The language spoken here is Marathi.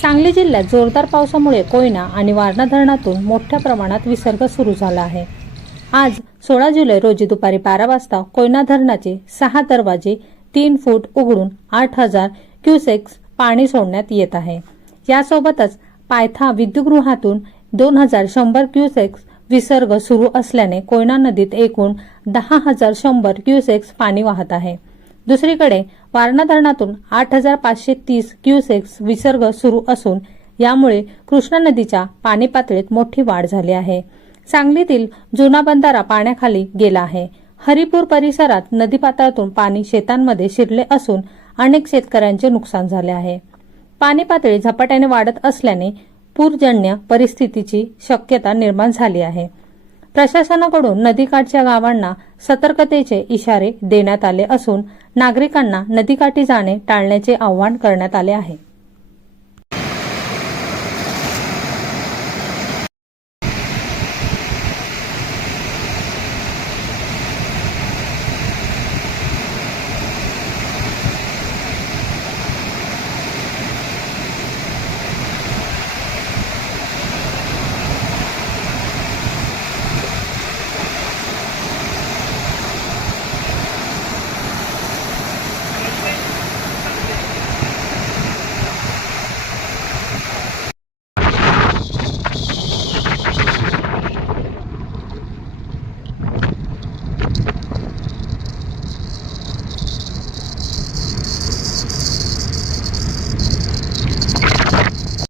सांगली जिल्ह्यात जोरदार पावसामुळे कोयना आणि वारणा धरणातून मोठ्या प्रमाणात विसर्ग सुरू झाला आहे. आज सोळा जुलै रोजी दुपारी बारा वाजता कोयना धरणाचे सहा दरवाजे तीन फूट उघडून आठ हजार क्युसेक्स पाणी सोडण्यात येत आहे. यासोबतच पायथा विद्युतगृहातून दोन हजार शंभर क्युसेक्स विसर्ग सुरू असल्याने कोयना नदीत एकूण दहा हजार शंभर क्युसेक्स पाणी वाहत आहे. दुसरीकडे वारणा धरणातून आठ हजार पाचशे तीस क्युसेक्स विसर्ग सुरू असून यामुळे कृष्णा नदीच्या पाणी पातळीत मोठी वाढ झाली आहे. सांगलीतील जुना बंधारा पाण्याखाली गेला आहे. हरिपूर परिसरात नदीपात्रातून पाणी शेतांमध्ये शिरले असून अनेक शेतकऱ्यांचे नुकसान झाले आहे. पाणी पातळी झपाट्याने वाढत असल्याने पूरजन्य परिस्थितीची शक्यता निर्माण झाली आहे. प्रशासनाकडून नदीकाठच्या गावांना सतर्कतेचे इशारे देण्यात आले असून नागरिकांना नदीकाठी जाणे टाळण्याचे आवाहन करण्यात आले आहे.